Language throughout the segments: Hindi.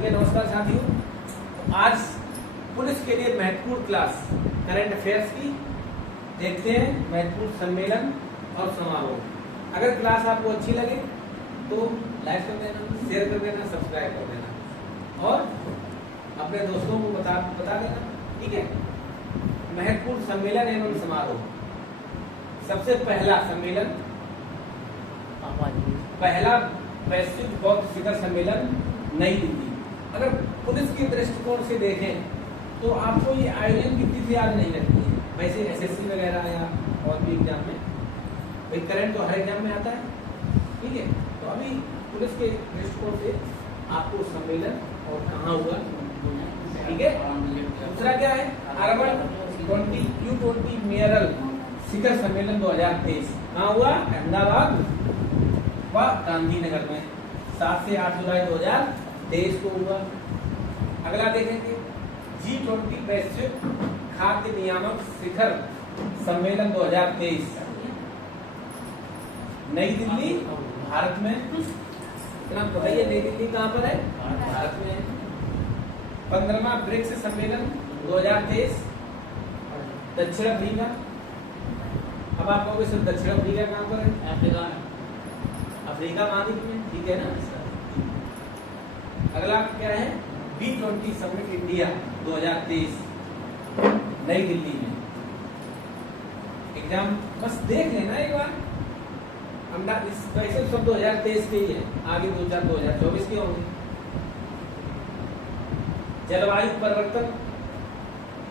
ठीक है, नमस्कार साथियों। तो आज पुलिस के लिए महत्वपूर्ण क्लास करंट अफेयर्स की देखते हैं, महत्वपूर्ण सम्मेलन और समारोह। अगर क्लास आपको अच्छी लगे तो लाइक कर देना, शेयर कर देना, सब्सक्राइब कर देना और अपने दोस्तों को बता देना, ठीक है। महत्वपूर्ण सम्मेलन एवं समारोह। सबसे पहला सम्मेलन, पहला वैश्विक बौद्ध शिखर सम्मेलन नई दिल्ली। अगर पुलिस के दृष्टिकोण से देखें तो आपको ये आयोजन की तिथि याद नहीं लगती है। वैसे एसएससी वगैरह या और भी एग्जाम में, भाई करंट तो हर एग्जाम में आता है, ठीक है। तो अभी पुलिस के दृष्टिकोण से आपको सम्मेलन और कहाँ हुआ, ठीक है। दूसरा क्या है, अर्बन U20 मेयरल शिखर सम्मेलन 2023 कहाँ हुआ, अहमदाबाद व गांधीनगर में 7 से 8 जुलाई 2023 को हुआ। अगला देखेंगे G20 वैश्विक खाद्य नियामक शिखर सम्मेलन 2023 नई दिल्ली, भारत में। इतना बताइए, नई दिल्ली कहाँ पर है, भारत में है। 15वां ब्रिक्स सम्मेलन 2023 दक्षिण अफ्रीका। अब आप कहोगे सर दक्षिण अफ्रीका कहाँ पर है, अफ्रीका में, अफ्रीका महाद्वीप में, ठीक है ना। अगला क्या है, B20 समिट इंडिया 2023 नई दिल्ली में। एग्जाम बस देख लेना एक बार, वैसे सब 2023 के ही है, आगे 2024 के होंगे। जलवायु परिवर्तन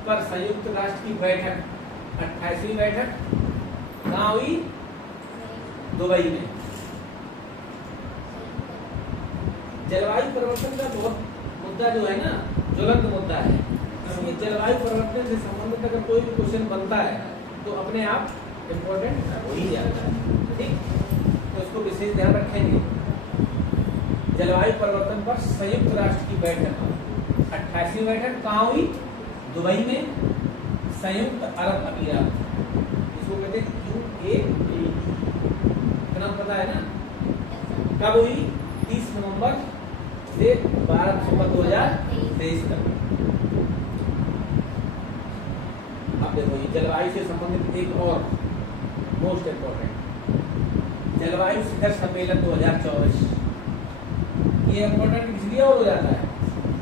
पर संयुक्त राष्ट्र की बैठक 28वीं बैठक कहाँ हुई, दुबई में। जलवायु परिवर्तन का बहुत मुद्दा जो है ना, ज्वलंत मुद्दा है। इसलिए जलवायु परिवर्तन से संबंधित अगर कोई भी क्वेश्चन बनता है तो अपने आप इम्पोर्टेंट हो ही जाता है, ठीक। तो इसको विशेष ध्यान रखेंगे। जलवायु परिवर्तन पर संयुक्त राष्ट्र की बैठक 28वीं बैठक कहाँ हुई, दुबई में, संयुक्त अरब अमीरात। इसको कहते हैं UAE, इतना पता है ना। कब हुई, 30 नवंबर से 12 दिसंबर 2023 तक। अब देखो ये जलवायु से संबंधित एक और मोस्ट इम्पोर्टेंट जलवायु शिखर सम्मेलन 2024। ये इम्पोर्टेंट इसलिए और हो जाता है,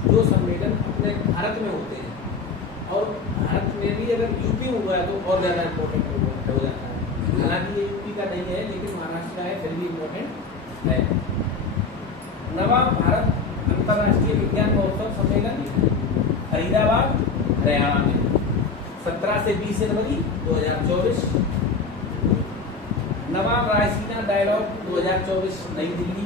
जो सम्मेलन अपने भारत में होते हैं और भारत में भी अगर यूपी में हुआ है तो और ज्यादा इम्पोर्टेंट हो जाता है। हालांकि ये यूपी का नहीं है लेकिन महाराष्ट्र का है, फिर भी इम्पोर्टेंट है। नवा भारत अंतर्राष्ट्रीय विज्ञान महोत्सव सम्मेलन फरीदाबाद, हरियाणा में 17 से 20 जनवरी 2024। नवाब रायसीना डायलॉग 2024 नई दिल्ली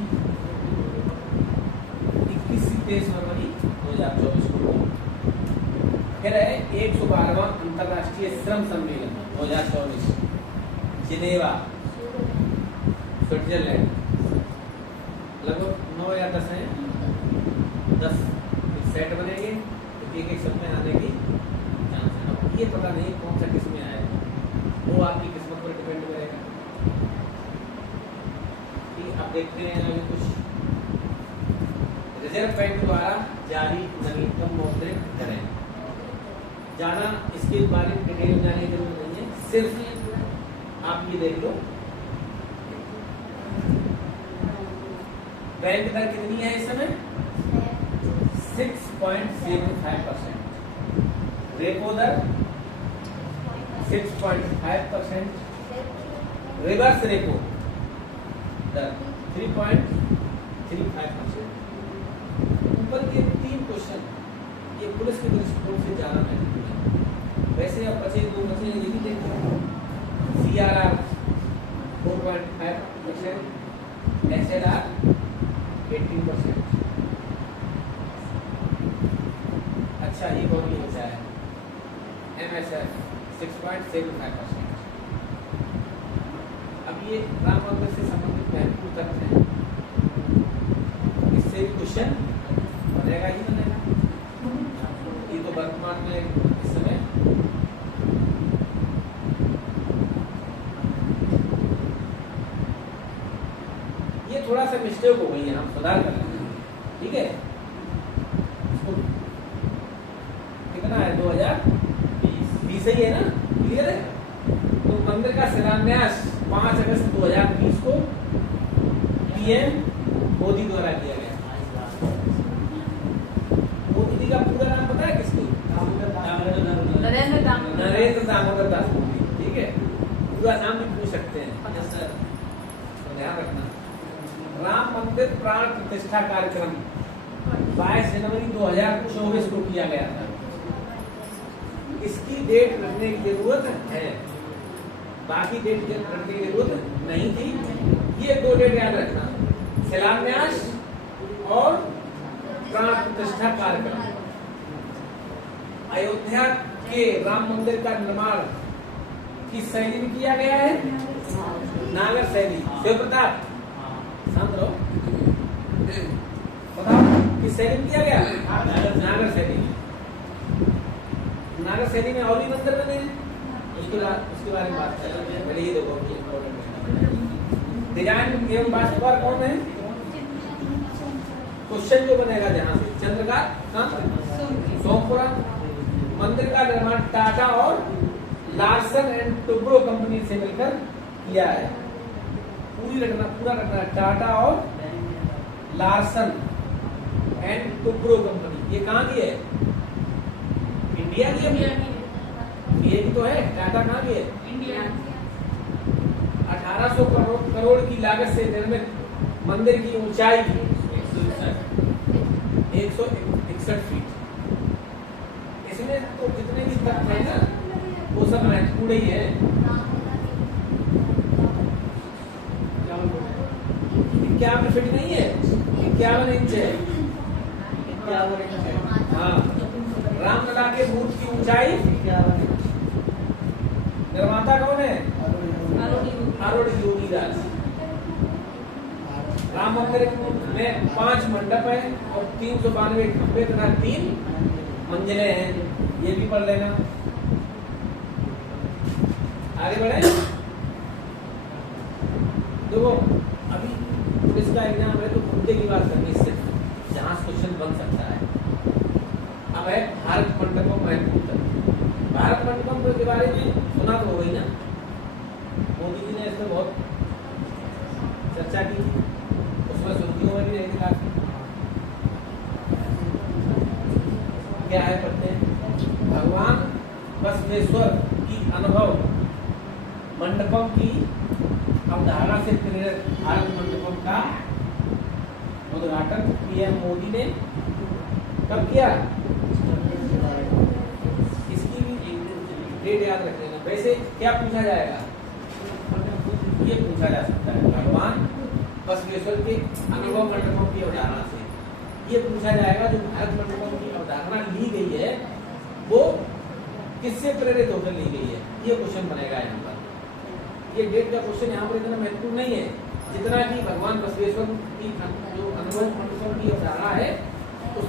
21 से 23 फरवरी 2024 को। फिर है 112वां अंतर्राष्ट्रीय श्रम सम्मेलन 2024 जिनेवा, स्विट्जरलैंड। लगभग 9 या 10 है, 10 सेट बनेंगे तो एक सब में आने की चांस है। ये पता नहीं कौन सा किस में आएगा, वो आपकी किस्मत पर डिपेंड करेगा। अब देखते हैं अभी कुछ रिजर्व बैंक द्वारा जारी नवीनतम मौद्रिक दरें। जाना इसके बारे में डिटेल में जाने की जरूरत नहीं है, सिर्फ आप ये देख लो बैंक दर कितनी है इस समय, 6.75%। रेपो दर 6.5%। रिवर्स रेपो दर 3.35%। ऊपर के 3 क्वेश्चन ये पुलिस के दृष्टिकोण से ज्यादा महत्वपूर्ण है। वैसे अब बचे 2 बचे ये भी देखो, CRR 4.5%, SLR 18%। अच्छा ये कौन भी बचा है, MSF 6.75%। अब ये राम मंदिर से संबंधित महत्वपूर्ण तथ्य है, इससे भी क्वेश्चन बनेगा ही बनेगा। ये तो वर्तमान में इस समय ये थोड़ा सा मिस्टेक हो गई है, हम सुधार कर लेंगे, ठीक है। कितना है 2020 ही है ना, क्लियर है। तो मंदिर का शिलान्यास 5 अगस्त 2020 को पीएम मोदी द्वारा किया गया। मोदी जी का पूरा नाम पता है किसको? नरेंद्र दामोदर दास मोदी, ठीक है। पूरा नाम भी पूछ सकते हैं, तो ध्यान रखना। राम मंदिर प्राण प्रतिष्ठा कार्यक्रम 22 जनवरी 2024 को किया गया था। इसकी डेट रखने की जरूरत है, बाकी डेट रखने की जरूरत नहीं थी। ये 2 डेट याद रखना, शिलान्यास और प्राण प्रतिष्ठा कार्यक्रम। अयोध्या के राम मंदिर का निर्माण किस शैली में किया गया है? नागर शैली। शिव प्रताप शांत रहो, बताओ किस शैली में किया गया? नागर शैली में। नागर शैली में और भी मंदिर बने हैं, उसके बारे में बात करें। पहले ये देखो, डिजाइन एवं वास्तुकार कौन है? क्वेश्चन जो बनेगा जहां से, चंद्रकांत सोमपुरा। मंदिर का निर्माण टाटा और लार्सन एंड टुब्रो कंपनी से मिलकर किया है। पूरा रखना, टाटा और लार्सन एंड टुब्रो कंपनी। ये कहाँ की है? इंडिया की है। ये भी तो है, टाटा कहाँ की है? इंडिया। 1800 करोड़ की लागत से निर्मित मंदिर की ऊंचाई 161 फीट। इसमें तो जितने भी तथ्य है ना, वो सब महत्वपूर्ण ही है। 51 फीट नहीं है, 51 इंच है। हाँ, रामलला के मूर्ति की ऊंचाई, निर्माता कौन है? आरोड़ी योगीदास। राम मंदिर में 5 मंडप है और 392 खंभे तथा 3 मंजिलें हैं। ये भी पढ़ लेना। आगे बढ़े। देखो, अभी पुलिस का एग्जाम है तो मुद्दे की बात करनी, इससे जहां क्वेश्चन बन सकता है। अब है भारत मंडपम महत्वपूर्ण। भारत मंडपम के बारे में सुना तो हो गई ना, मोदी जी ने इसमें बहुत चर्चा की, उसमें सुर्खियों में भी रहेगी काफी। क्या है पढ़ते हैं। भगवान बसवेश्वर की अनुभव मंडपम की अवधारणा से प्रेरित भारत मंडपम का उद्घाटन पीएम मोदी ने कब किया? इसकी भी डेट याद रख लेना। वैसे क्या पूछा जाएगा? ये पूछा जा सकता है, भगवान बसवेश्वर के अनुभव मंडपम की अवधारणा से। ये पूछा जाएगा जो भारत मंडपम की अवधारणा ली गई है वो किससे प्रेरित होकर ली गई है, ये क्वेश्चन बनेगा यहाँ पर। ये डेट का क्वेश्चन यहाँ पर इतना महत्वपूर्ण नहीं है जितना कि भगवान बसवेश्वर की जो अनुभव मंडपम की अवधारणा है, उस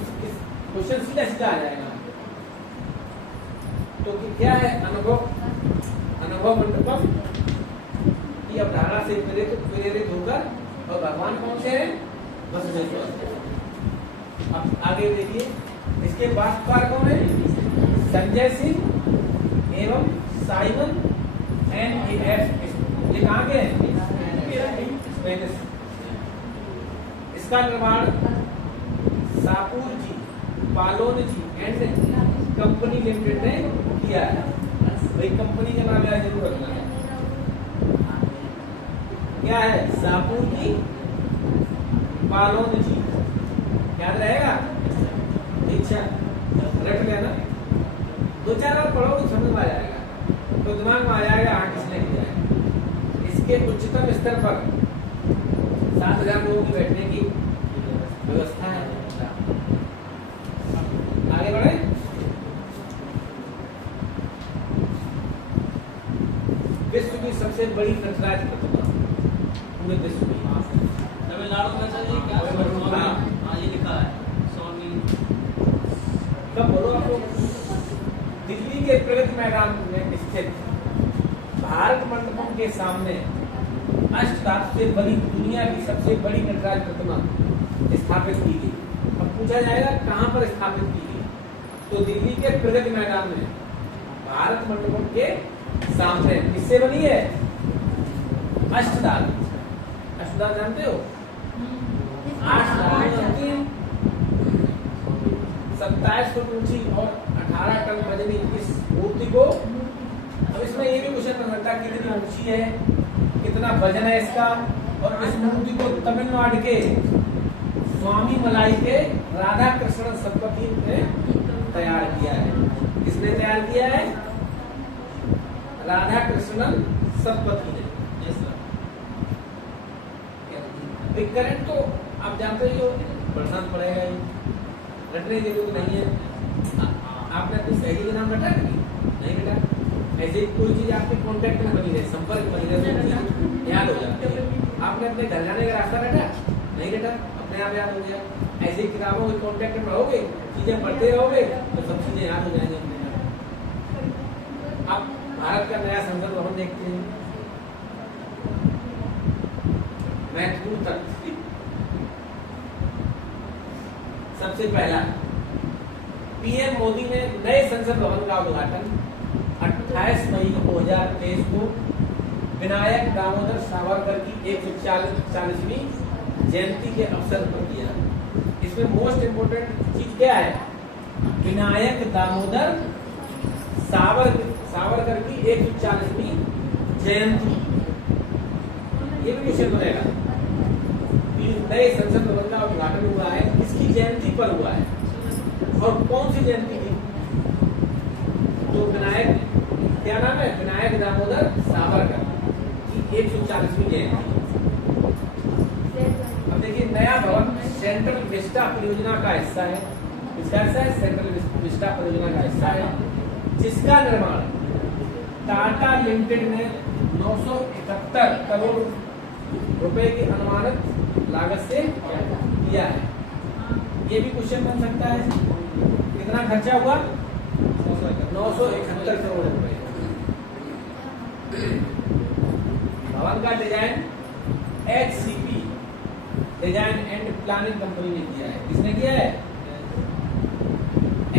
क्वेश्चन सीधा सीधा आ जाएगा। तो क्या है अनुभव मंडपम की अवधारणा से प्रेरित होकर, और भगवान कौन से हैं? बसवेश्वर। अब आगे देखिए, इसके वास्तुकार कौन है? संजय सिंह एवं साइमन NAF। ये कहाँ के हैं? इसका निर्माण सापुर जी, पालोन जी एंड कंपनी लिमिटेड ने किया है। भाई कंपनी के नाम याद जरूर रखना है। क्या है? सापुर जी, पालोन जी, याद रहेगा? अच्छा, रख लेना। 2-4 बार पढ़ो तो समझ में आ जाएगा, तो दिमाग में आ जाएगा हाँ किसने किया है। इसके उच्चतम स्तर पर 7,000 लोगों की बैठने की व्यवस्था है। आगे बढ़े। विश्व की सबसे बड़ी नटराज प्रतिमा पूरे विश्व में तमिलनाडु में सर, ये क्या हाँ ये लिखा है स्वामी। कब बोलो आप लोग? दिल्ली के प्रगति मैदान में स्थित भारत मंडपम के सामने अष्टधातु से बनी दुनिया की सबसे बड़ी नटराज प्रतिमा स्थापित की गई। अब पूछा जाएगा कहाँ पर स्थापित की गई, तो दिल्ली के प्रगति मैदान में भारत मंडपम के सामने किससे बनी है? अष्टदाल। अष्टदाल जानते हो? 27 फुट ऊंची और 18 टन वजनी इस मूर्ति को। अब इसमें ये भी क्वेश्चन बन सकता है कितनी ऊंची है, कितना वजन है इसका, और इस मूर्ति को तमिलनाडु के स्वामी मलाई के राधा कृष्ण सतपथी ने तैयार किया है। किसने तैयार किया है? राधा कृष्णन सतपथी ने। करंट तो आप जानते ही हो, पढ़ना पड़ेगा ही, रटने की जरूरत नहीं है। आपने अपनी सहेली का नाम रटा नहीं बेटा? ऐसे कोई चीज आपके कॉन्टेक्ट में बनी रहे, संपर्क बनी रहे, याद हो जाती है। आपने अपने घर जाने का रास्ता रटा नहीं बेटा? अपने आप याद हो गया। ऐसी किताबों के कॉन्टेक्ट में रहोगे, चीजें पढ़ते रहोगे तो सब चीजें याद हो जाएंगी अपने आप। आप भारत का नया संसद भवन देखते हैं, महत्वपूर्ण तथ्य। सबसे पहला, पीएम मोदी ने नए संसद भवन का उद्घाटन 28 मई 2023 को विनायक दामोदर सावरकर की 140वीं जयंती के अवसर पर किया। इसमें मोस्ट इम्पोर्टेंट चीज क्या है? विनायक दामोदर सावरकर की 140वीं जयंती। ये भी क्वेश्चन बनेगा। नए संसद भवन का उद्घाटन हुआ है, किसकी जयंती पर हुआ है और कौन सी जयंती थी? तो विनायक, क्या नाम है? विनायक दामोदर सावरकर की 140वीं जयंती। अब देखिए, नया भवन सेंट्रल विस्टा परियोजना का हिस्सा है। इसका हिस्सा है, सेंट्रल विस्टा परियोजना का हिस्सा है, जिसका निर्माण टाटा लिमिटेड ने 971 करोड़ रुपए की अनुमानित लागत से किया है। ये भी क्वेश्चन बन सकता है, कितना खर्चा हुआ? 971 करोड़ रुपए। भवन का design HCP design and planning company ने किया है। किसने किया है?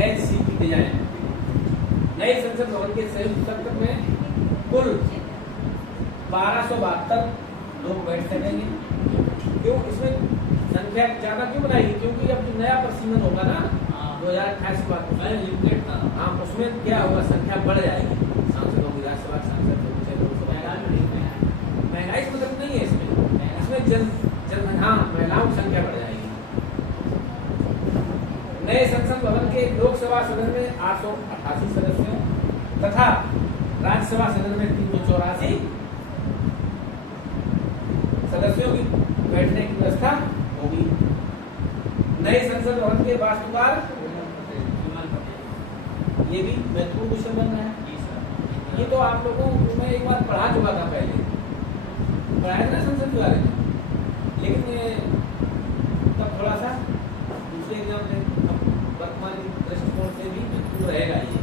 HCP design. नए संसद भवन के संयुक्त सत्र में कुल 1272 लोग बैठ सकेंगे। क्यों इसमें संख्या ज्यादा क्यों बनाई? क्योंकि अब जो नया प्रसिद्धन होगा ना 2028 के बाद, लिमिटेड था। हाँ, उसमें क्या होगा? संख्या बढ़ जाएगी सांसदों की, राज्यसभा सांसद, महंगाई से मतलब नहीं है इसमें हाँ, महिलाओं की संख्या बढ़ जाएगी। नए संसद भवन के लोकसभा सदन में 888 सदस्यों तथा राज्यसभा सदन में 384 सदस्यों की बैठने की व्यवस्था होगी। नए संसद भवन के वास्तुकार, ये भी महत्वपूर्ण क्वेश्चन बन रहा है। ये तो आप लोगों को मैं एक बार पढ़ा चुका था, पहले पढ़ाया था संसद के बारे में, लेकिन तब थोड़ा सा दूसरे एग्जाम में वर्तमान दृष्टिकोण से भी महत्वपूर्ण रहेगा। ये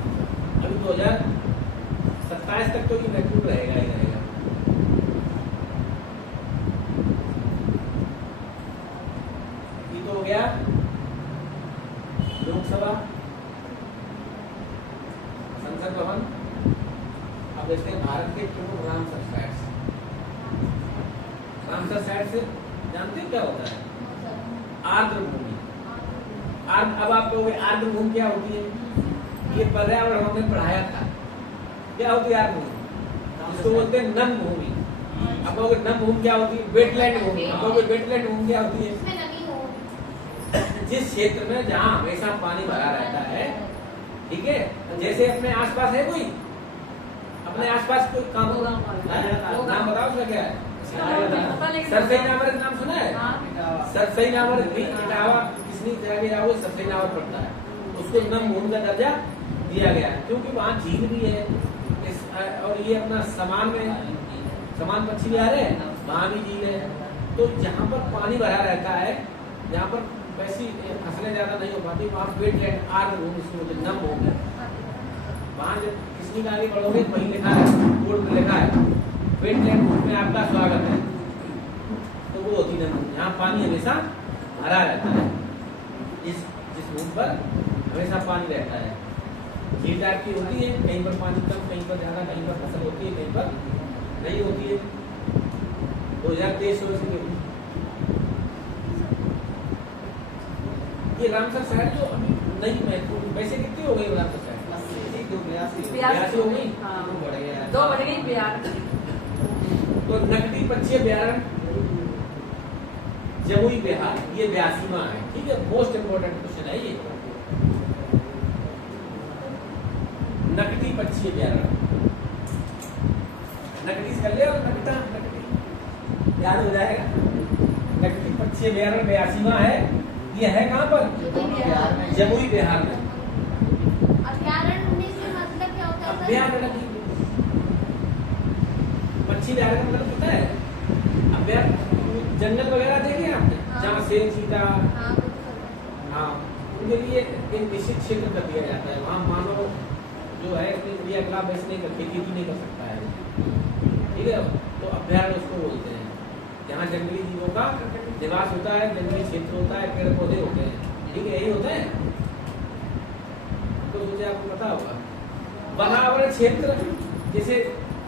अभी 2027 तक तो ये महत्वपूर्ण रहेगा ही रहेगा। ये तो हो गया लोकसभा, संसद भवन। अब देखते हैं भारत के प्रमुख रामसर साइट्स। रामसर साइट्स जानते हैं क्या होता है? आर्द्र भूमि। अब आप कहोगे आर्द्र भूमि क्या होती है? ये पर्यावरण हमने पढ़ाया था। क्या होती है आर्द्र भूमि? इसको बोलते हैं नम भूमि। अब कहोगे नम भूमि क्या होती है? वेटलैंड भूमि। अब कहोगे वेटलैंड भूमि क्या होती है? जिस क्षेत्र में जहाँ हमेशा पानी भरा रहता है, ठीक है? जैसे अपने आसपास है कोई, अपने आसपास कोई कानून नाम बताओ उसका क्या है? सरसई नामक नाम सुना है? सरसई नामक भी इटावा किसनी जगह जाओगे सरसई नामक पड़ता है, उसको नम भूमि का दर्जा दिया गया है क्योंकि वहाँ झील भी है। और ये अपना समान पक्षी विहार है, वहाँ भी झील है। तो जहाँ पर पानी भरा रहता है, जहाँ पर वैसी फसलें ज्यादा नहीं हो पाती, वहाँ वेटलैंड आर्द्र भूमि इसको नम भूमि है। वहाँ जब किसनी आगे बढ़ोगे वहीं लिखा है, बोर्ड में लिखा है वेटलैंड भूमि में आपका स्वागत है, तो वो होती है नम भूमि, यहाँ पानी हमेशा भरा रहता है। जिस भूमि पर हमेशा पानी रहता है। झील टाइप की होती है, कहीं पर पानी कम, कहीं पर ज्यादा, कहीं पर फसल होती है, कहीं पर नहीं होती है। 2023 से ये रामसर शहर जो अभी नई महत्वपूर्ण, वैसे कितनी हो गई रामसर शहर? 82 हो गई। हाँ। दो बढ़ गई बिहार। तो नकदी पक्षीय बिहार, जमुई बिहार, ये 82वां है। ठीक है, मोस्ट इंपोर्टेंट क्वेश्चन है ये। नकदी पक्षीय बिहार, नकदी कर ले और नकटा नकदी याद हो जाएगा। नकदी पक्षीय बिहार 82वां है। ये है कहाँ पर? जमुई बिहार में। अभ्यारण्य से मतलब क्या होता है सर? अभ्यारण्य पक्षी बिहार का मतलब पता है? अभ्यारण्य जंगल वगैरह देखे आपने? हाँ। जहाँ शेर, चीता, हाँ, वो तो सब है। हाँ, उनके लिए एक निश्चित क्षेत्र कर दिया जाता है। वहाँ मानव जो है अपनी क्रियाकलाप ऐसे नहीं कर, खेती नहीं कर सकता है। ठीक है, तो अभ्यारण्य उसको बोलते हैं, जहाँ जंगली जीवों का निवास होता है, जंगली क्षेत्र होता है, पेड़ पौधे होते हैं। ठीक है, यही होता है। तो मुझे आपको पता होगा। बनावट क्षेत्र, जैसे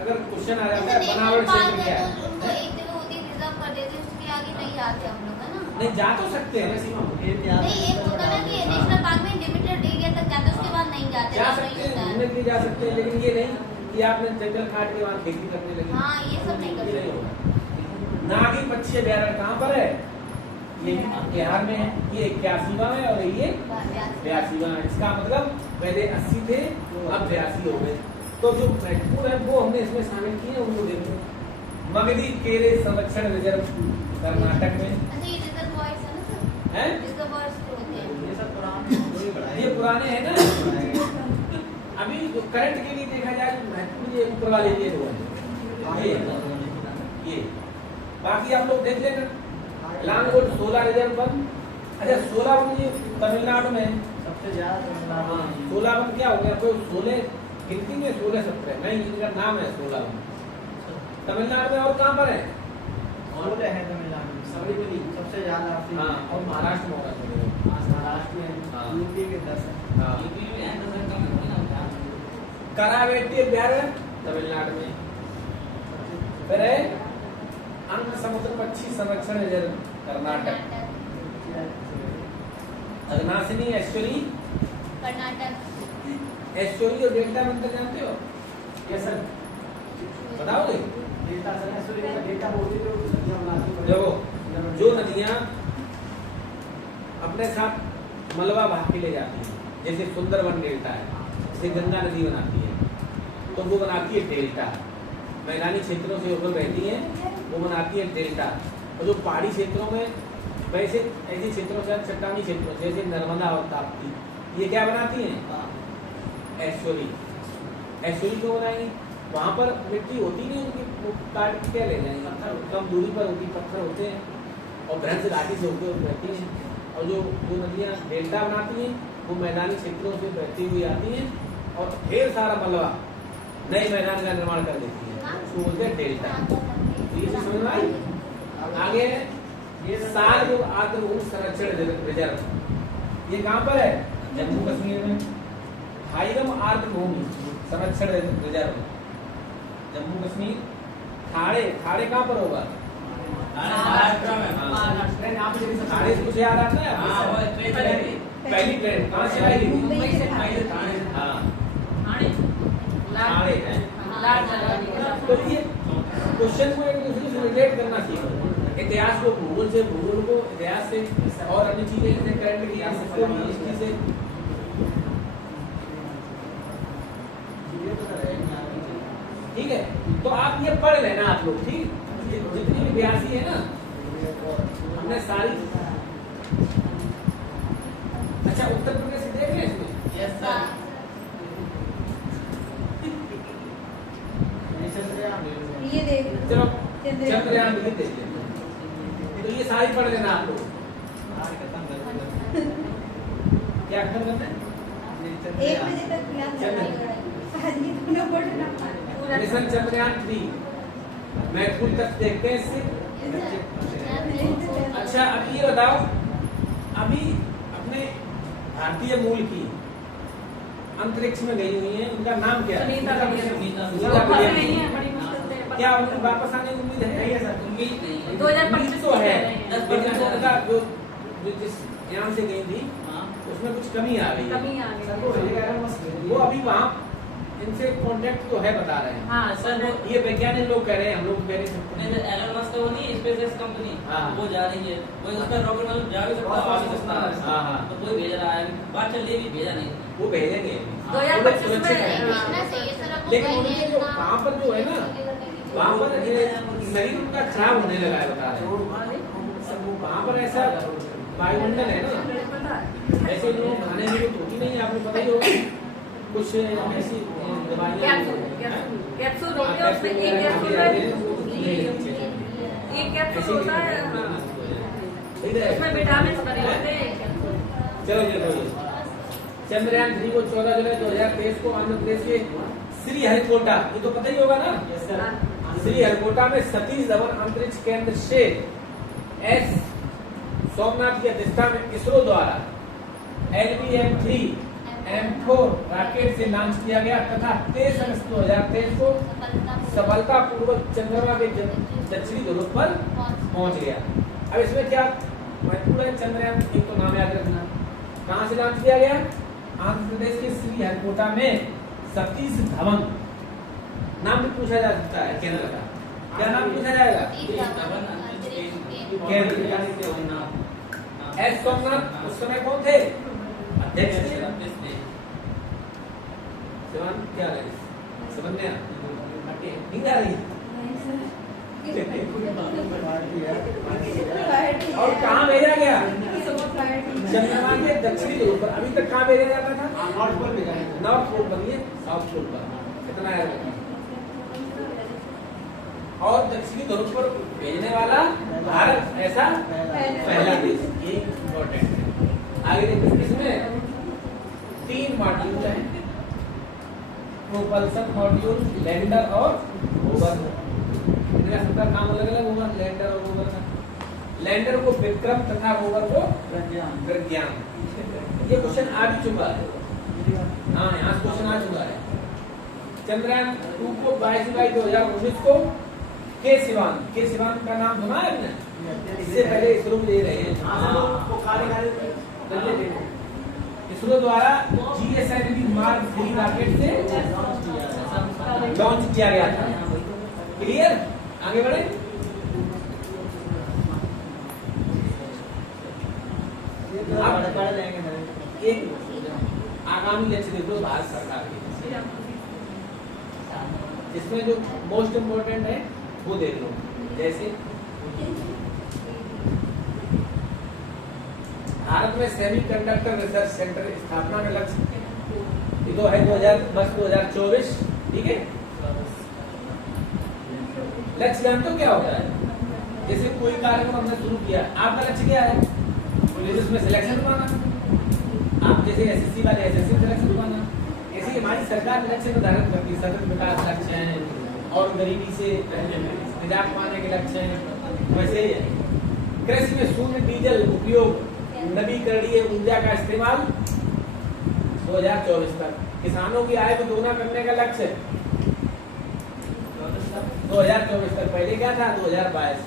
अगर क्वेश्चन आ जाता है बनावट क्षेत्र क्या है? उनको एक जगह होती है, रिजर्व कर देते हैं, उसके आगे नहीं जाते हम लोग, है ना? नहीं, जा तो सकते हैं नहीं, एक होता ना कि नेशनल पार्क में लिमिटेड एरिया तक जाते हैं, उसके बाद नहीं जाते। जा वहाँ सकते नहीं हैं, होता है। घूमने के लिए जा सकते हैं, लेकिन ये नहीं कि आपने जंगल काट के वहाँ खेती करने लगे। हाँ, ये सब नहीं कर ये नहीं सकते। होगा। नागी पक्षी अभ्यारण्य कहाँ पर है? ये बिहार में है। ये 81वां है और ये 82वां है। इसका मतलब पहले 80 थे, अब 82 हो गए। तो जो महत्वपूर्ण है वो हमने इसमें शामिल किए, उनको देखो। मगधी केरे संरक्षण रिजर्व कर्नाटक में अच्छा, ये रिजर्वॉयर्स है ना सर? है। रिजर्वॉयर्स जो होते हैं। ये सब पुराने ये पुराने हैं ना। अभी जो करंट के लिए देखा जाए तो महत्वपूर्ण ये ऊपर वाले ये दो हैं। ये बाकी आप लोग देख लेना। लांगोट 16 रिजर्व वन। अच्छा, 16 वन ये तमिलनाडु में है। सबसे ज्यादा हाँ, 16 वन क्या हो गया? तो 16 गिनती में 16-17 नहीं, इनका नाम है 16 वन। तमिलनाडु में और कहाँ पर है? सोलह है तमिलनाडु में सबसे ज्यादा। हाँ, और महाराष्ट्र में होगा 16। महाराष्ट्र में हाँ। यूपी के 10 है। हाँ। यूपी में है 10 का। करावेटी अभ्यारण्य तमिलनाडु में। फिर है अंक समुद्र पक्षी संरक्षण reserve Karnataka. Aghanashini estuary, Karnataka. Estuary और डेल्टा में अंतर जानते हो? Yes sir. बताओगे? डेल्टा सर, एस्चुरी का डेल्टा बोलते हैं जो नदियां बनाती हैं। देखो, जो नदियां अपने साथ मलबा भाग के ले जाती हैं, जैसे सुंदरवन डेल्टा है, जैसे गंगा नदी बनाती है, तो वो बनाती है डेल्टा। मैदानी क्षेत्रों से होकर बहती है, वो बनाती है डेल्टा। और जो पहाड़ी क्षेत्रों में, वैसे ऐसे क्षेत्रों से, चट्टानी क्षेत्रों से, जैसे नर्मदा और ताप्ती, ये क्या बनाती हैं? एस्चुरी। एस्चुरी क्यों बनाएंगी? वहाँ पर मिट्टी होती नहीं, उनकी वो काट के क्या ले जाएंगे? कम दूरी पर होती, पत्थर होते हैं और भ्रंश घाटी से होकर बहती हैं। और जो नदियाँ डेल्टा बनाती हैं, वो मैदानी क्षेत्रों से बहती हुई आती हैं और ढेर सारा मलबा नए मैदान का निर्माण कर देती है, उसको बोलते हैं डेल्टा। तो ये समझ में आई? आगे ये साल जो आर्द्रभूमि संरक्षण रिजर्व, ये कहाँ पर है? जम्मू कश्मीर में। हाइरम आर्द्रभूमि संरक्षण रिजर्व जम्मू कश्मीर। खाड़े, खाड़े कहाँ पर होगा? महाराष्ट्र में। खाड़े से कुछ याद आता है? हाँ, वो ट्रेन चलेगी। पहली ट्रेन कहाँ से आएगी? मुंबई से खाड़े। हाँ, खाड़े। खाड़े हैं। तो ये क्वेश्चन को एक दूसरे से रिलेट करना सीखो। इतिहास को भूगोल से, भूगोल को इतिहास से, और अन्य चीजें जैसे करंट की सबको भी हिस्ट्री से। ठीक है, तो आप ये पढ़ लेना आप लोग। ठीक, जितनी भी 82 है ना, हमने सारी। अच्छा, उत्तर प्रदेश से देख लें इसमें। Yes sir. ये देख चलो, चंद्रयान भी देख लेते हैं। तो ये सारी पढ़ लेना आप लोग। क्या खत्म करना है? 1 बजे तक याद करना है। मिशन चंद्रयान 3 महत्वपूर्ण तथ्य देखते हैं इससे। अच्छा, अब ये बताओ, अभी अपने भारतीय मूल की अंतरिक्ष में गई हुई हैं, उनका नाम क्या है? सुनीता सुनीता वापस विलियम्स। नहीं है, बड़ी मुश्किल से क्या उन्हें वापस आने की उम्मीद है? नहीं है सर, उम्मीद नहीं है। 2025 तो है, दस लेकिन परसेंट उनका जो जिस यान से गई थी हाँ। उसमें कुछ कमी आ गई है। कमी आ गई। वो अभी वहाँ इनसे कांटेक्ट तो है बता रहे हैं। हाँ सर वो ये वैज्ञानिक लोग कह रहे हैं, हम लोग कह रहे नहीं, हैं। एलन मस्क वो नहीं स्पेसएक्स कंपनी हाँ। वो जा रही है, वो उसका रॉकेट मतलब जा भी सकता है, आ भी सकता है। हाँ, हाँ। तो कोई भेज रहा है, बात चल रही है, भेजा नहीं। वो भेजेंगे। 2025 वो लोग सुरक्षित में हैं। देखना चाहिए सर आपको। लेकिन उनके जो वहाँ पर जो है ना, वहाँ पर ये शरीर उनका खराब होने लगा है बता रहे हैं। वहाँ पर ऐसा वायुमंडल है ना, ऐसे लोग खाने की तो होती नहीं है, आपको पता ही होगा। कुछ ऐसी दवाइयाँ कैप्सूल होते हैं, उसमें एक कैप्सूल होता है, उसमें विटामिन भरे होते हैं। चलो चंद्रयान 3 को 14 जुलाई 2023 को आंध्र प्रदेश के श्रीहरिकोटा, ये तो पता ही होगा ना, श्रीहरिकोटा में सतीश धवन अंतरिक्ष केंद्र से एस सोमनाथ की अध्यक्षता में इसरो द्वारा LVM-3 M4 रॉकेट से लॉन्च किया गया तथा 23 अगस्त 2023 को सफलतापूर्वक चंद्रमा के दक्षिणी ध्रुव पर पहुंच गया। अब इसमें क्या महत्वपूर्ण है? चंद्रयान एक तो नाम याद रखना। कहाँ से लॉन्च किया गया? आंध्र प्रदेश के श्रीहरिकोटा में सतीश धवन नाम भी पूछा जा सकता है केंद्र का। क्या नाम पूछा जाएगा? एस सोमनाथ उस समय कौन थे? अध्यक्ष थे। शिवान क्या रहे? समन्या नहीं आ रही। और कहाँ भेजा गया? चंद्रमा के दक्षिणी ध्रुव पर। अभी तक कहाँ भेजा जाता था? नॉर्थ पोल भेजा जाता था। नॉर्थ पोल पर, ये साउथ पोल पर। कितना याद रखना। और दक्षिणी ध्रुव पर भेजने वाला भारत ऐसा पहला देश, ये इम्पोर्टेंट है। आगे देखो, इसमें 3 मॉड्यूल हैं, प्रोपल्सन मॉड्यूल, लैंडर और रोवर। इनका सबका काम अलग अलग होगा, लैंडर और रोवर का। लैंडर को विक्रम तथा रोवर को प्रज्ञान। ये क्वेश्चन आ भी चुका है। हाँ, यहाँ क्वेश्चन आ चुका है। चंद्रयान 2 को 22 जुलाई 2019 को के सिवान का नाम सुना है आपने? इससे पहले इसरो ले रहे हैं। इसरो द्वारा GSLV मार्क 3 रॉकेट से लॉन्च किया गया था। क्लियर? आगे बढ़े। एक आगामी लक्ष्य देखो भारत सरकार के, इसमें जो मोस्ट इम्पोर्टेंट है वो देख लो। जैसे भारत में सेमीकंडक्टर रिसर्च सेंटर स्थापना का लक्ष्य ये तो है 2024, ठीक है। लक्ष्य जानते हो क्या होता है? जैसे कोई कार्यक्रम हमने शुरू किया, आपका लक्ष्य क्या है? पुलिस में सिलेक्शन पाना। आप जैसे एसएससी वाले एसएससी सिलेक्शन पाना, ऐसे हमारी सरकार लक्ष्य निर्धारित करती है। सतत विकास लक्ष्य है और गरीबी से निजात पाने के लक्ष्य हैं। वैसे ही है कृषि में शून्य डीजल उपयोग, नवीकरणीय ऊर्जा का इस्तेमाल 2024 तक। किसानों की आय को दोगुना करने का लक्ष्य 2024 तक। पहले क्या था? 2022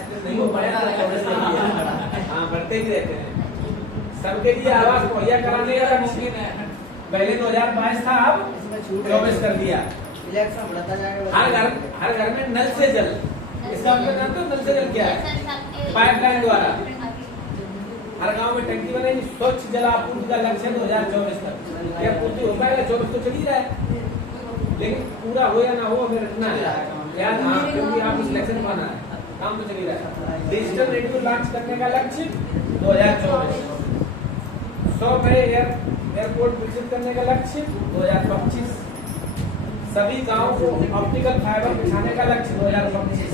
तक नहीं हो पाया। हाँ, बढ़ते ही रहते हैं। सबके लिए आवास मुहैया कराने का लक्ष्य पहले 2022 था, अब 24 कर दिया। हर घर में नल से जल। इसका मतलब जानते हो नल से जल क्या है? पाइपलाइन द्वारा हर गांव में टंकी बनेगी। स्वच्छ जल आपूर्ति का लक्ष्य 2024 तक। क्या पूर्ति हो पाएगा? 24 तो चल ही रहा है, लेकिन पूरा हो या ना हो हमें रखना है याद। हाँ, क्योंकि आप सिलेक्शन पाना है, काम तो चल ही रहा है। डिजिटल रेडियो लॉन्च करने का लक्ष्य 2024। 100 नए एयरपोर्ट विकसित करने का लक्ष्य 2025। सभी गांवों को ऑप्टिकल फाइबर बिछाने का लक्ष्य 2025।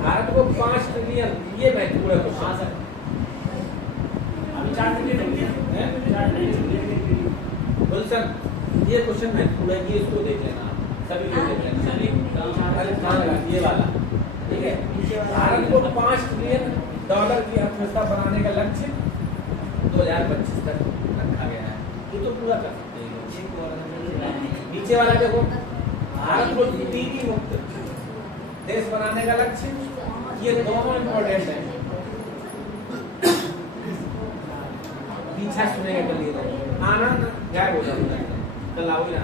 भारत को 5 ट्रिलियन, ये महत्वपूर्ण क्वेश्चन। गुलशन, ये क्वेश्चन महत्वपूर्ण है, ये इसको देख लेना, सभी लोग देख लेना, ये वाला, ठीक है। भारत को $5 ट्रिलियन की अर्थव्यवस्था बनाने का लक्ष्य 2025 तक रखा गया है। ये तो पूरा कर सकते हैं। नीचे वाला देखो, भारत को टीबी मुक्त देश बनाने का लक्ष्य, ये दोनों इम्पोर्टेंट है। पीछा सुनेगा कल ये आना गायब हो जाता है, कल आओ ना,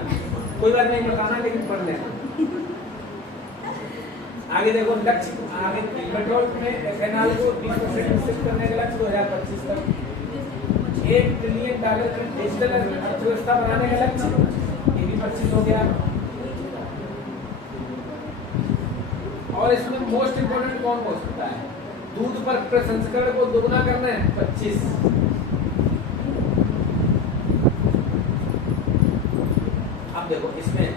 कोई बात नहीं बताना, लेकिन पढ़ लेना। आगे देखो लक्ष्य, आगे पेट्रोल में एथेनॉल को 20% विकसित करने का लक्ष्य 2025 तक, $1 ट्रिलियन की डिजिटल अर्थव्यवस्था बनाने का लक्ष्य, ये भी 25 हो गया। और इसमें मोस्ट इम्पोर्टेंट कौन हो सकता है? दूध पर प्रसंस्करण को दोगुना करना है, 25। अब देखो इसमें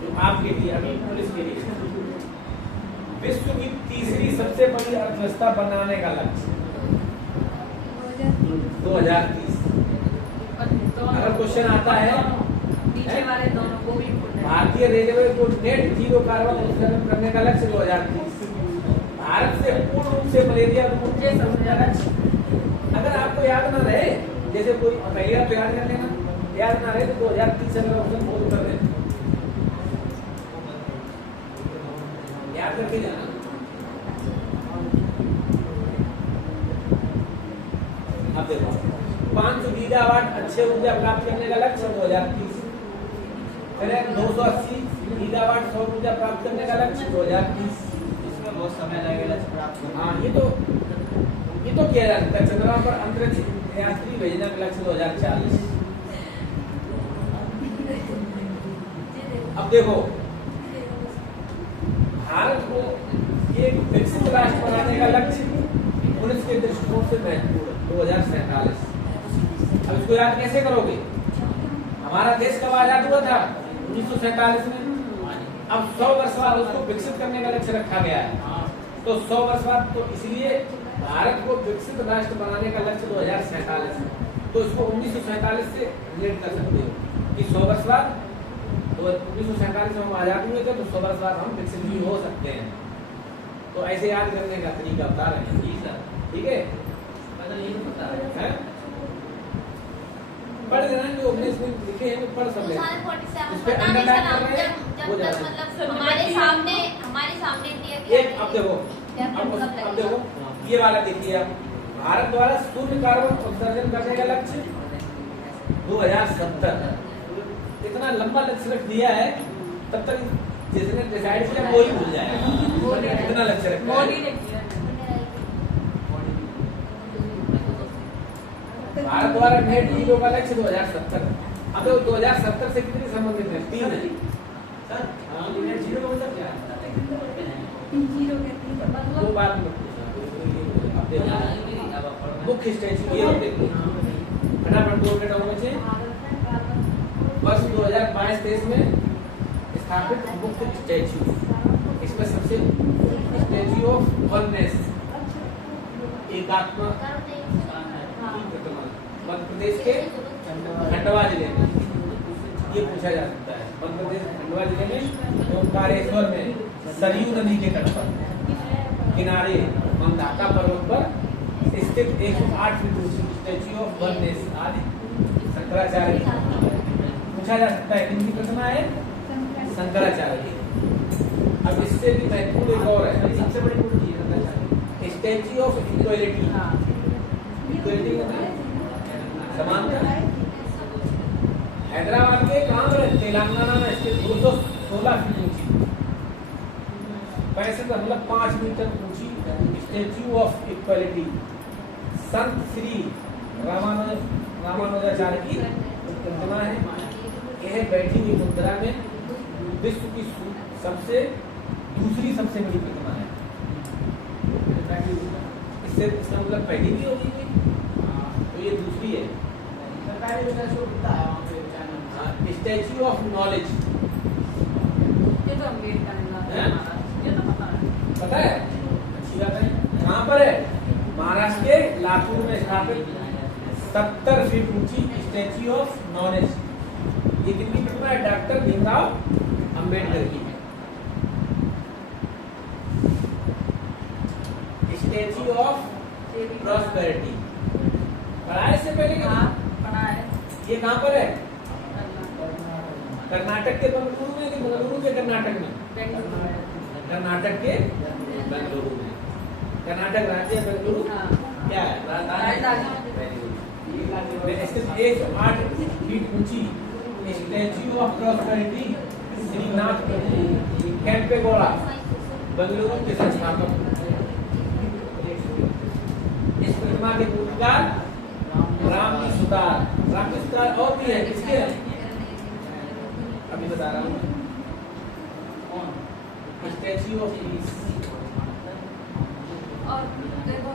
जो आपके लिए, अभी पुलिस के लिए, विश्व की तीसरी सबसे बड़ी अर्थव्यवस्था बनाने का लक्ष्य 2030। अगर क्वेश्चन आता है नीचे वाले दोनों को भी भारतीय रेलवे को नेट जीरो कार्बन उत्सर्जन करने का लक्ष्य 2030। भारत से पूर्ण रूप से मलेरिया मुक्त करने का लक्ष्य। अगर आपको याद ना रहे, जैसे कोई पहले आप याद कर लेना, याद ना रहे तो 2030 अगर ऑप्शन बोल कर देना, याद करके जाना। अब देखो 500 गीगावाट अच्छे ऊर्जा प्राप्त करने का लक्ष्य 2030। 280 गीगावाट सौर ऊर्जा प्राप्त करने का लक्ष्य 2030। इसमें बहुत समय लगेगा प्राप्त करने। हाँ, ये तो किया जा सकता है। चंद्रमा पर अंतरिक्ष यात्री भेजने का लक्ष्य 2040। अब देखो भारत को एक विकसित राष्ट्र बनाने का लक्ष्य 19 के दृष्टिकोण से महत्वपूर्ण 2047। अब इसको याद कैसे करोगे? हमारा देश कब आजाद हुआ था? 1947 में। अब 100 वर्ष बाद उसको विकसित करने का लक्ष्य रखा गया है, तो 100 वर्ष बाद, तो इसलिए भारत को विकसित राष्ट्र बनाने का लक्ष्य 2047 है। तो इसको 1947 से रिलेट कर सकते हो कि 100 वर्ष बाद, तो 1947 में हम आजाद हुए थे, तो 100 वर्ष बाद हम विकसित भी हो सकते हैं। तो ऐसे याद करने का तरीका बता रहे हैं। जी सर, ठीक है, मतलब ये नहीं पता है? पढ़ लेना, जो अपने इसमें लिखे हैं पढ़ सब लेना। इस पे अंडरलाइन कर रहे हैं वो ज्यादा। हमारे सामने इंडिया की एक अब देखो, अब देखो ये वाला देखिए आप, भारत द्वारा शून्य कार्बन उत्सर्जन करने का लक्ष्य 2070। इतना लंबा लक्ष्य रख दिया है, तब तक जिसने डिसाइड किया वो ही भूल जाएगा। इतना लक्ष्य रखा है। भारत द्वारा नेट जीरो का लक्ष्य 2070। अब 2070 से कितने संबंधित है? 3 है सर। नेट जीरो का मतलब क्या है? वो बात मत पूछना। अब देखो मुख्य स्टैच्यू ये देखो, फटाफट 2 मिनट होने चाहिए। वर्ष 2022-23 में स्थापित मुख्य स्टैच्यू, इसमें सबसे statue of oneness, एकात्मा Madhya Pradesh के खंडवा जिले में ये पूछा जा सकता है। मध्य प्रदेश खंडवा जिले में ओंकारेश्वर में सरयू नदी के तट पर किनारे मंदाता पर्वत पर स्थित 108 फीट ऊंची स्टैच्यू ऑफ वननेस आदि शंकराचार्य पूछा जा सकता है। किनकी प्रतिमा है? शंकराचार्य की। अब इससे भी महत्वपूर्ण एक और है, सबसे बड़ी मूर्ति है स्टैच्यू ऑफ इक्वलिटी। इक्वलिटी समानता। हैदराबाद के कहाँ पर? तेलंगाना में स्थित 216 फीट ऊंची, 65 मीटर ऊंची स्टैच्यू ऑफ इक्वलिटी संत श्री रामानुजाचार्य की प्रतिमा है। यह बैठी हुई मुद्रा में विश्व की दूसरी सबसे बड़ी प्रतिमा है। इससे इसका मतलब पहली भी होगी, तो ये दूसरी है। स्टैच्यू ऑफ नॉलेज, ये तो पता है? अच्छी बात है। कहाँ पर है? महाराष्ट्र के लातूर में स्थापित 70 फीट ऊंची स्टैच्यू ऑफ नॉलेज। ये कितनी प्रतिमा है? डॉक्टर भीमराव अंबेडकर की। स्टैच्यू ऑफ प्रॉस्पेरिटी पढ़ा है इससे पहले हाँ कभी? पढ़ा है। ये कहाँ पर है? कर्नाटक कर्नाटक के बेंगलुरु में कि बेंगलुरु के कर्नाटक में? बेंगलुरु में। कर्नाटक के बेंगलुरु में। कर्नाटक राज्य बेंगलुरु हाँ। क्या है? राजधानी। इसके 108 फीट ऊंची स्टैच्यू ऑफ प्रॉस्पेरिटी श्रीनाथ प्रभु कैंपेगौड़ा बेंगलुरु के संस्थापक। इस प्रतिमा के मूर्तिकार रामजी सुतार। रामजी सुतार और भी है, किसके है? अभी बता रहा हूँ। स्टैच्यू ऑफ पीस, और देखो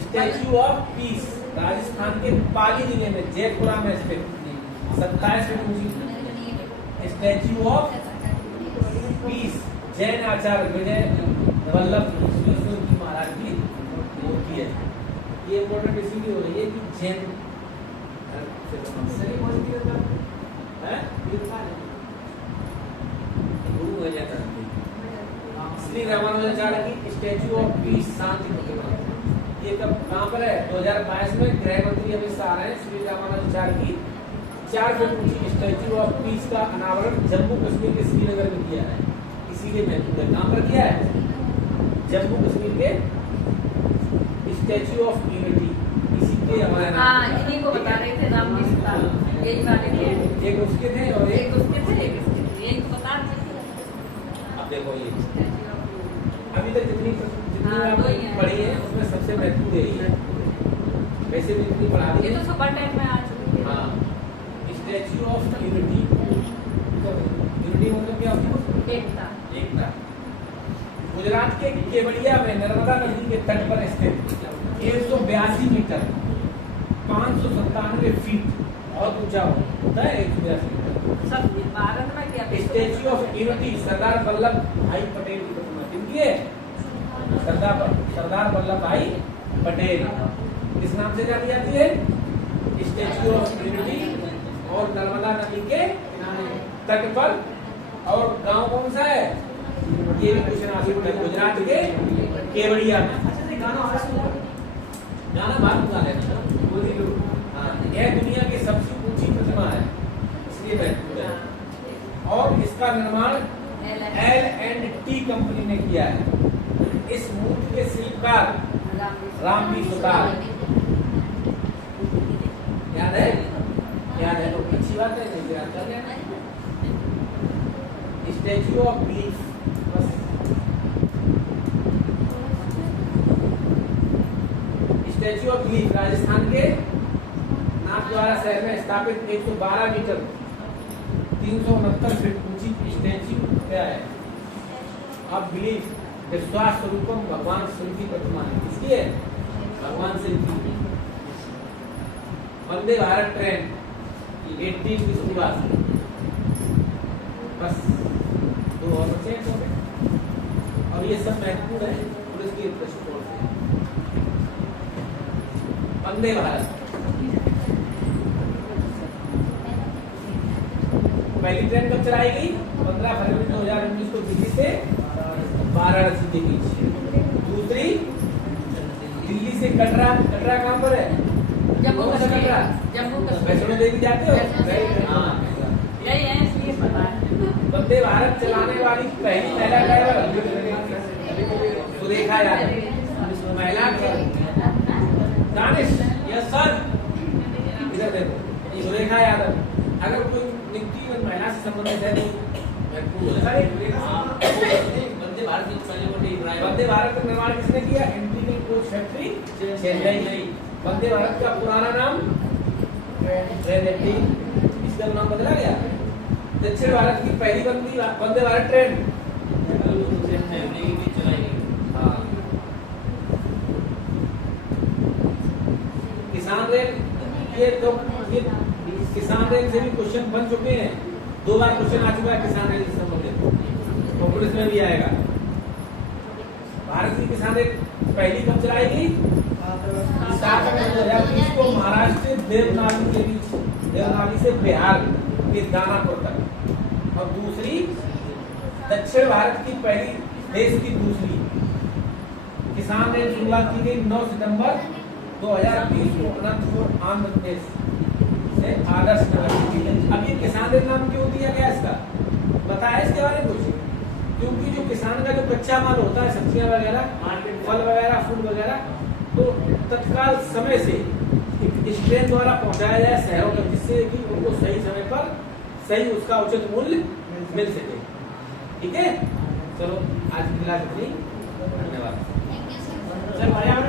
स्टैच्यू ऑफ पीस राजस्थान के पाली जिले में जयपुरा में स्थित 27 फीट ऊंची स्टैच्यू ऑफ पीस जैन आचार्य विजय वल्लभ जी महाराज की मूर्ति है। ये इम्पोर्टेंट इसलिए हो रही है कि जैन गुरु वजह करते श्री रामानुजाचार्य की स्टैच्यू ऑफ पीस शांति प्रतिमा। ये कब कहाँ पर है? 2022 में गृह मंत्री अमित शाह ने श्री रामानुजाचार्य की 4 फीट ऊंची स्टैच्यू ऑफ पीस का अनावरण जम्मू कश्मीर के श्रीनगर में किया है। इसीलिए महत्व कहाँ पर किया है? जम्मू कश्मीर के स्टैच्यू ऑफ यूनिटी। इसी के हमारे हाँ इन्हीं को बता रहे थे रामजी सुतार, यही वाले थे। एक उसके थे और एक उसके थे एक इसके थे, यही तो बता रहे थे। अब देखो ये अभी तक जितनी हाँ, आपने वही है। पढ़ी है उसमें सबसे महत्वपूर्ण यही है। वैसे भी जितनी पढ़ा दी ये है। तो सुपर टेट में आ चुकी है। हाँ, स्टैच्यू ऑफ यूनिटी। यूनिटी मतलब क्या होती है? एकता। एकता। गुजरात के केवड़िया में नर्मदा नदी के तट पर स्थित 182 मीटर 597 फीट बहुत ऊंचा होता है 182 मीटर सब भारत में क्या? Statue of unity Sardar Vallabh भाई पटेल की प्रतिमा। किनकी है? सरदार वल्लभ भाई पटेल। किस नाम से जानी जाती है? Statue of unity. और नर्मदा नदी के तट पर। और गांव कौन सा है? ये भी क्वेश्चन आ सकता है। गुजरात के केवड़िया में। गाना बात गा लेना। हाँ, यह दुनिया की सबसे ऊंची प्रतिमा है, इसलिए महत्वपूर्ण है। और इसका निर्माण L&T कंपनी ने किया है। इस मूर्ति के शिल्पकार रामजी सुतार। याद है? याद है तो अच्छी बात है। नहीं याद कर लेना। Statue of peace statue of peace Rajasthan के नाथद्वारा शहर में स्थापित 112 मीटर 369 फीट ऊंची स्टैच्यू क्या है? अब बिलीव विश्वास स्वरूपम भगवान शिव की प्रतिमा है। किसकी है? भगवान शिव की। वंदे भारत ट्रेन 18 की शुरुआत। बस 2 और बचे हैं। और ये सब महत्वपूर्ण है पुलिस के दृष्टिकोण से। वंदे भारत पहली ट्रेन कब चलाई गई? 15 फरवरी 2019 को दिल्ली से वाराणसी के बीच। दूसरी दिल्ली से कटरा। कटरा कहाँ पर है? जम्मू कौन सा कश्मीर। कटरा? जम्मू वैष्णो कश्मीर। देवी जाते हो? हाँ। यही है इसलिए पता है। वंदे भारत चलाने वाली पहली महिला ड्राइवर सुरेखा यादव। महिला दानिश। Yes sir. इधर देखो सुरेखा यादव। अगर कोई नियुक्ति में महिला से संबंधित है वंदे भारत की पहले बड़ी ड्राइवर। वंदे भारत का निर्माण किसने किया? Integral coach factory Chennai. Vande Bharat का पुराना नाम इसका नाम बदला गया। दक्षिण भारत की पहली वंदे भारत ट्रेन चलाई गई। हाँ। किसान रेल ये किसान रेल से भी क्वेश्चन बन चुके हैं। 2 बार क्वेश्चन आ चुका है किसान रेल से संबंधित। तो पुलिस में भी आएगा। भारत की किसान रेल पहली कब चलाई गई? 7 अगस्त 2020 को महाराष्ट्र से देवनाली के बीच, देवनाली से बिहार के दानापुर तक। और दूसरी दक्षिण भारत की पहली, देश की दूसरी किसान रेल शुरुआत की गई 9 सितंबर 2020 को अनंतपुर आंध्र प्रदेश से आदर्श नगर। अब ये किसान रेल नाम क्यों दिया गया इसका, बताया इसके बारे में कुछ? क्योंकि जो किसान का जो कच्चा माल होता है, सब्जियां वगैरह, फल वगैरह, फूड वगैरह, तो तत्काल समय से इस ट्रेन द्वारा पहुंचाया जाए शहरों तक, जिससे कि उनको सही समय पर सही उसका उचित मूल्य मिल सके। ठीक है, चलो आज की क्लास इतनी, धन्यवाद। Thank you sir. सर पर्यावरण